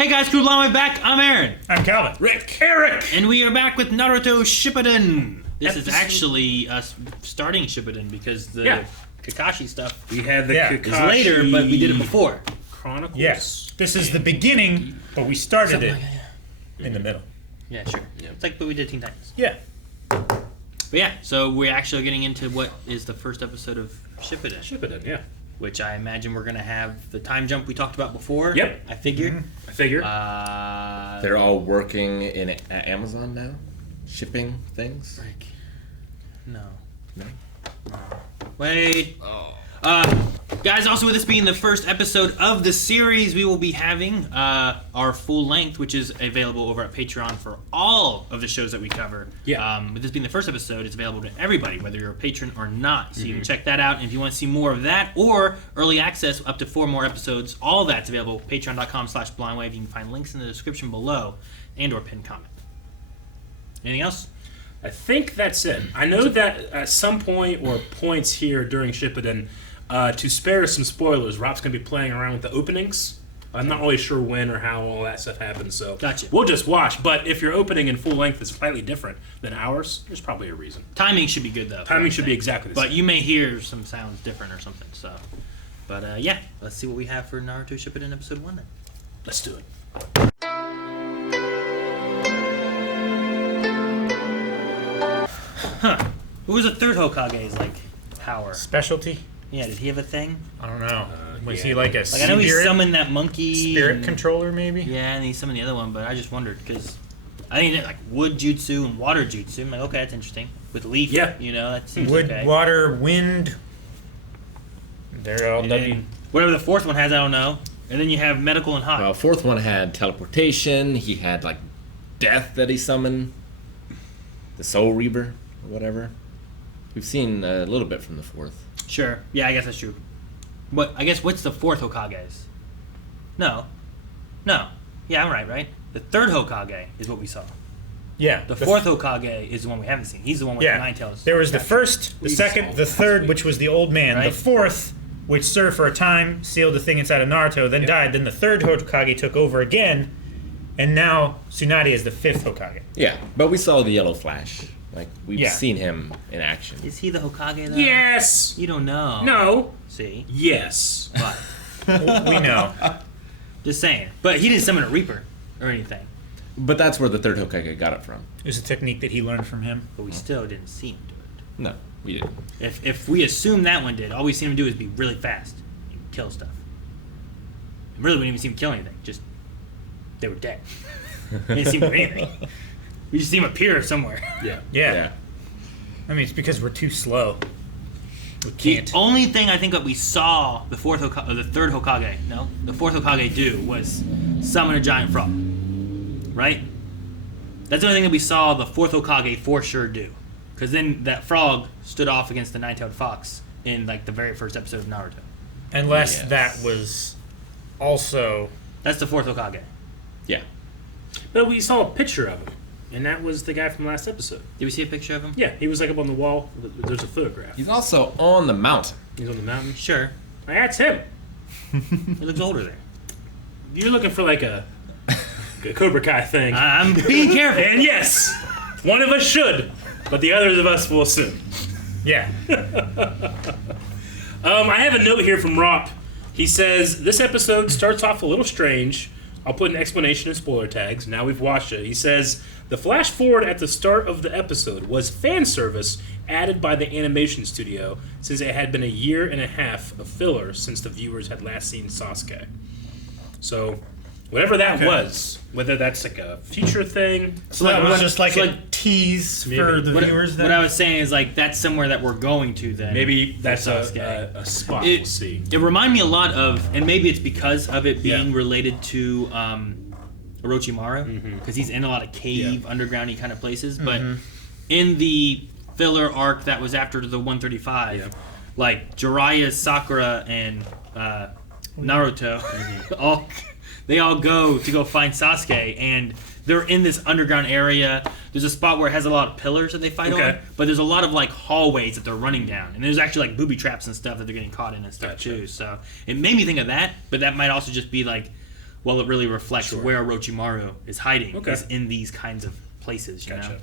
Hey guys, Crew Long Way back. I'm Aaron. I'm Calvin. Rick. Eric. And we are back with Naruto Shippuden. This is actually us starting Shippuden because the Kakashi stuff We had the is Kakashi later, but we did it before. Chronicles. Yes. This is the beginning, but we started it in the middle. Yeah, sure. It's like what we did Teen Titans. Yeah. But yeah, so we're actually getting into what is the first episode of Shippuden. Shippuden, yeah. Which I imagine we're going to have the time jump we talked about before. Yep. I figured. I figure. They're all working at Amazon now? Shipping things? Like, no. No? Wait. Guys, also with this being the first episode of the series, we will be having our full length, which is available over at Patreon for all of the shows that we cover. Yeah. With this being the first episode, it's available to everybody, whether you're a patron or not. So you can check that out. And if you want to see more of that or early access up to 4 more episodes, all that's available. Patreon.com/blindwave. You can find links in the description below and or pinned comment. Anything else? I think that's it. I know that at some point or points here during Shippuden, to spare some spoilers, Rob's going to be playing around with the openings. I'm not really sure when or how all that stuff happens, so Gotcha. We'll just watch. But if your opening in full length is slightly different than ours, there's probably a reason. Timing should be good, though. Timing should be exactly the But same. you may hear some sounds different or something, so. But yeah, let's see what we have for Naruto Shippuden episode 1 then. Let's do it. What was the third Hokage's, like, power? Specialty? Yeah, did he have a thing? I don't know. Was yeah. he like a Like, I know he spirit, summoned that monkey. spirit controller, maybe? Yeah, and he summoned the other one, but I just wondered, because I think it like wood jutsu and water jutsu. I'm like, okay, that's interesting. With leaf, Yeah. you know, that seems Wood, okay. water, wind. They're all And then whatever the fourth one has, I don't know. And then you have medical and hot. Well, fourth one had teleportation. He had, like, death that he summoned. The Soul Reaver, or whatever. We've seen a little bit from the fourth. Sure. Yeah, I guess that's true. But I guess what's the fourth Hokage's? No. Yeah, I'm right? The third Hokage is what we saw. Yeah. The fourth Hokage is the one we haven't seen. He's the one with the nine tails. There was the first, the second, the third, which was the old man. Right. The fourth, which served for a time, sealed the thing inside of Naruto, then died. Then the third Hokage took over again, and now Tsunade is the fifth Hokage. Yeah, but we saw the Yellow Flash. Like, we've Yeah. seen him in action. Is he the Hokage though? Yes! You don't know. No. See? Yes. But We know. just saying. But he didn't summon a Reaper or anything. But that's where the third Hokage got it from. It was a technique that he learned from him. But we still didn't see him do it. No, we didn't. If we assume that one did, all we seen him do is be really fast and kill stuff. And really, we didn't even see him kill anything. Just they were dead. We didn't see him do anything. We just see him appear somewhere. Yeah. Yeah. I mean, it's because we're too slow. We The can't. only thing I think that we saw the fourth Hokage, or the third Hokage, the fourth Hokage do was summon a giant frog. Right? That's the only thing that we saw the fourth Hokage for sure do. Because then that frog stood off against the nine-tailed fox in like the very first episode of Naruto. Unless Yes. that was also... That's the fourth Hokage. Yeah. But we saw a picture of him, and that was the guy from last episode. Did we see a picture of him? Yeah, he was like up on the wall. There's a photograph. He's also on the mountain. He's on the mountain. Sure. That's him. He looks older there. You're looking for like a Cobra Kai thing. I'm being careful. And yes, one of us should, but the others of us will assume. Yeah. I have a note here from Rop. He says, this episode starts off a little strange. I'll put an explanation in spoiler tags. Now we've watched it. He says, the flash forward at the start of the episode was fan service added by the animation studio since it had been a year and a half of filler since the viewers had last seen Sasuke. So, whatever that was, whether that's like a future thing. So that was just like so a like- tease Maybe. for the What, viewers then? what I was saying is like that's somewhere that we're going to then. Maybe that's Sasuke. a spot we'll It, see. it reminded me a lot of, and maybe it's because of it being Yeah. related to Orochimaru, because he's in a lot of cave, undergroundy kind of places. But in the filler arc that was after the 135, like Jiraiya, Sakura, and Naruto, they all go to go find Sasuke, and they're in this underground area. There's a spot where it has a lot of pillars that they fight on, but there's a lot of like hallways that they're running down, and there's actually like booby traps and stuff that they're getting caught in and stuff too. So it made me think of that, but that might also just be like well, it really reflects where Orochimaru is hiding. Okay. Is in these kinds of places, you know?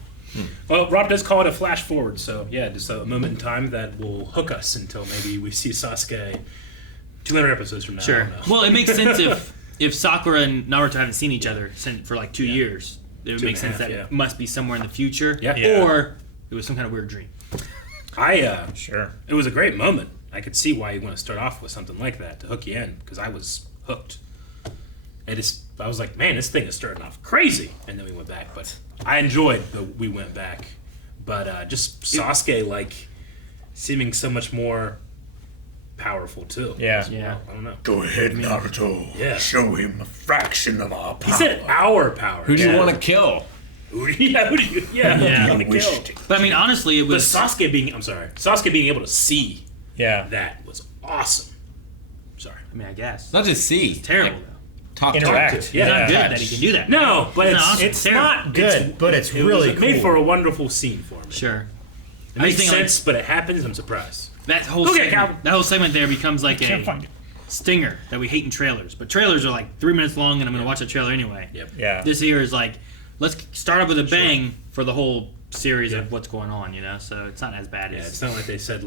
Well, Rob does call it a flash forward, so yeah, just a moment in time that will hook us until maybe we see Sasuke 200 episodes from now. I Sure. don't know. Well, it makes sense if Sakura and Naruto haven't seen each other for like 2 years. It would 2 make and a sense half, that yeah. it must be somewhere in the future. Yeah. Yeah. Or it was some kind of weird dream. Sure. It was a great moment. I could see why you want to start off with something like that to hook you in, because I was hooked. I was like, man, this thing is starting off crazy, and then we went back. But I enjoyed that we went back. But just Sasuke, like, seeming so much more powerful too. Yeah. Yeah. I don't know. Go ahead, Naruto. Yeah. Show him a fraction of our power. He said our power. Who do you want to kill? Who do you want to wished kill? it. But I mean, honestly, it But was. Sasuke being able to see Yeah. that was awesome. Sorry. I mean, I guess. Not just see. Terrible, Like, though. talk Interact. to. It's Yeah. not good Yeah. that he can do that. No, but It's it's not awesome. It's Terrible. not good, but it's it really was made cool. for a wonderful scene for me. Sure. It makes sense, but it happens. I'm surprised. That whole Okay, segment, Calvin. that whole segment there becomes like Can't a find it. stinger that we hate in trailers. But trailers are like 3 minutes long, and I'm going to watch a trailer anyway. Yep. Yeah. This here is like, let's start up with a bang for the whole series of what's going on, you know? So it's not as bad Yeah, as. it's not like they said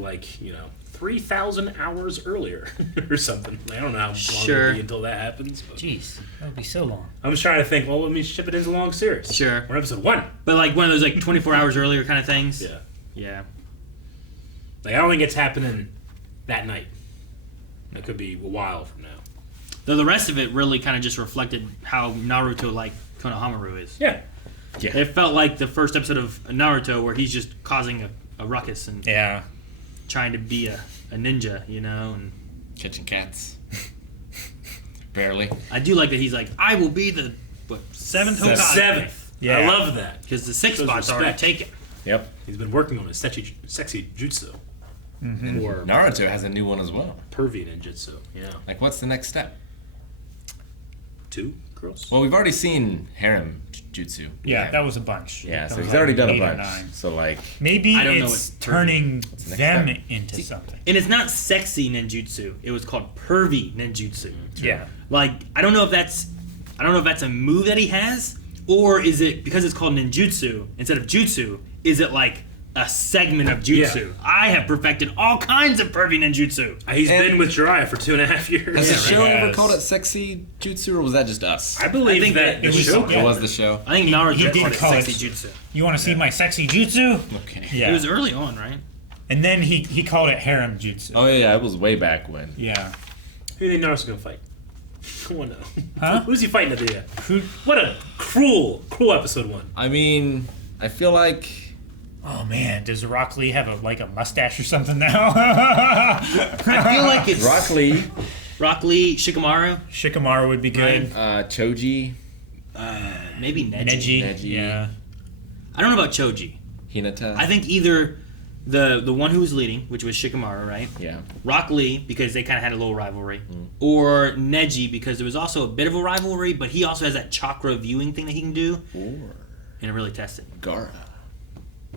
3,000 hours earlier or something. I don't know how long Sure. it'll be until that happens. But Jeez, that would be so long. I'm just trying to think. Well, I mean, Shippuden's a long series. Sure. We're episode 1. But like one of those like 24 hours earlier kind of things. Yeah. Yeah. Like I don't think it's happening that night. That could be a while from now. Though the rest of it really kind of just reflected how Naruto like Konohamaru is. Yeah. It felt like the first episode of Naruto where he's just causing a ruckus and Yeah. trying to be a ninja, you know? And Catching cats. Barely. I do like that he's like, I will be the seventh Hokage. 7th. Yeah. I love that. Because the sixth Shows spot's already respect. taken. Yep. He's been working on his sexy jutsu. Or Naruto has a new one as well. pervy ninjutsu. Yeah. Like, what's the next step? 2 girls. Well, we've already seen harem jutsu. Yeah, that was a bunch. Yeah, That so was he's like already done a 8 or bunch. 9. So, like, Maybe I don't know it's what's turning the next them step? into something. And it's not sexy ninjutsu. It was called pervy ninjutsu. Yeah. Like, I don't know if that's a move that he has, or is it because it's called ninjutsu instead of jutsu, is it like a segment of jutsu? Yeah. I have perfected all kinds of pervy ninjutsu. He's And- been with Jiraiya for 2.5 years. has the show ever Yes. called it sexy jutsu, or was that just us? I believe I think that that the it was- show yeah. It was the show. I think Naruto he did called it call it- sexy jutsu. You want to see my sexy jutsu? Okay. Yeah. It was early on, right? And then he called it harem jutsu. Oh, yeah, it was way back when. Yeah. Who do you think Naruto's gonna fight? Come on now. Huh? Who's he fighting at the end? Who? What a cruel episode 1. I mean, I feel like Oh man, does Rock Lee have a mustache or something now? I feel like it's Rock Lee, Rock Lee, Shikamaru, Shikamaru would be good. Choji, maybe Neji. Neji. Neji. Yeah. I don't know about Choji. Hinata. I think either the one who was leading, which was Shikamaru, right? Yeah. Rock Lee, because they kind of had a little rivalry, or Neji, because there was also a bit of a rivalry, but he also has that chakra viewing thing that he can do, Or and it really tests it. Gara.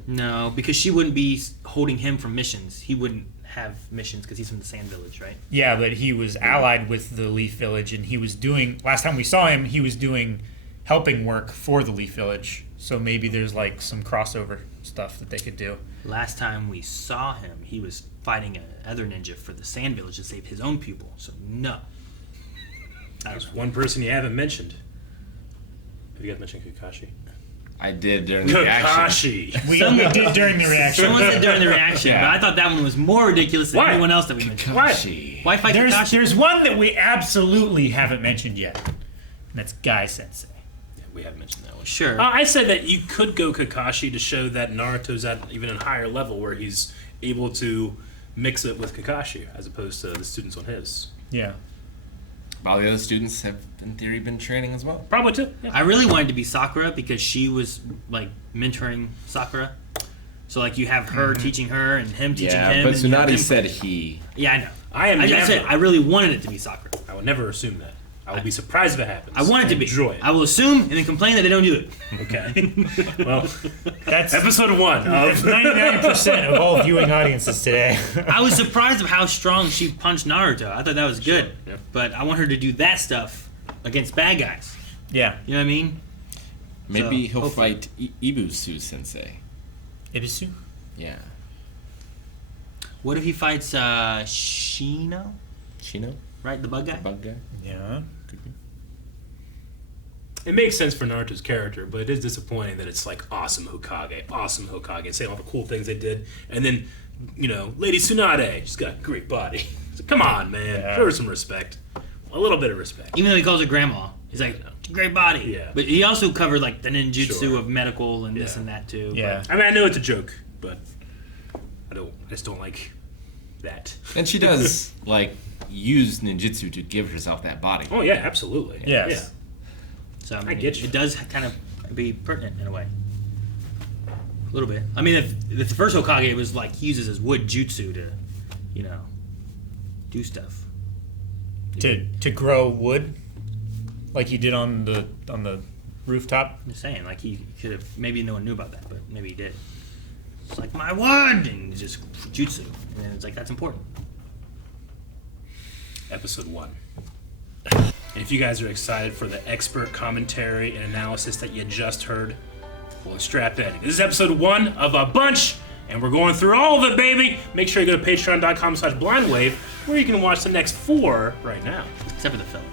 No, because she wouldn't be holding him from missions. He wouldn't have missions because he's from the Sand Village, right? Yeah, but he was allied with the Leaf Village, and he was doing. Last time we saw him, he was doing helping work for the Leaf Village. So maybe there's like some crossover stuff that they could do. Last time we saw him, he was fighting another ninja for the Sand Village to save his own people. So no. I don't There's know. one person you haven't mentioned. Have you guys mentioned Kakashi? I did during the reaction. Kakashi. We did during the reaction. Someone said during the reaction, Yeah. but I thought that one was more ridiculous than Why? anyone else that we mentioned. Kakashi. Why fight There's Kakashi? one that we absolutely haven't mentioned yet, and that's Guy Sensei. Yeah, we haven't mentioned that one. Sure. I said that you could go Kakashi to show that Naruto's at even a higher level where he's able to mix it with Kakashi as opposed to the students on his. Yeah. All the other students have, in theory, been training as well. Probably too. Yeah. I really wanted to be Sakura because she was like mentoring Sakura. So like you have her teaching her and him teaching Yeah, him. but and you have Tsunade them- said he. Yeah, I know. I am I never. said I really wanted it to be Sakura. I would never assume that. I will be surprised if it happens. I want it to be. Enjoy it. I will assume and then complain that they don't do it. Okay. Well, That's episode 1 that's of 99% of all viewing audiences today. I was surprised of how strong she punched Naruto. I thought that was good. Yeah. But I want her to do that stuff against bad guys. Yeah. You know what I mean? Maybe So, he'll hopefully. fight Ibusu Sensei. Ibisu? Yeah. What if he fights Shino? Shino? Right, the bug guy? Bug guy? Yeah. Could be. It makes sense for Naruto's character, but it is disappointing that it's like awesome Hokage, saying all the cool things they did, and then, Lady Tsunade, she's got a great body. So, come on, man. Yeah. Show her some respect. A little bit of respect. Even though he calls her grandma, he's like, great body. Yeah. But he also covered like the ninjutsu Sure. of medical and this Yeah. and that too. Yeah. I mean, I know it's a joke, but I just don't like that. And she does, use ninjutsu to give herself that body. Oh, yeah, absolutely. Yes. Yeah. So I get you. It does kind of be pertinent in a way. A little bit. I mean, if the first Hokage was like he uses his wood jutsu to, do stuff. To grow wood, like he did on the rooftop. I'm just saying, like he could have. Maybe no one knew about that, but maybe he did. It's like my wood, and it's just jutsu, and it's like that's important. Episode 1. And if you guys are excited for the expert commentary and analysis that you just heard, well, strap in. This is episode 1 of a bunch, and we're going through all of it, baby. Make sure you go to patreon.com/blindwave, where you can watch the next 4 right now. Except for the film.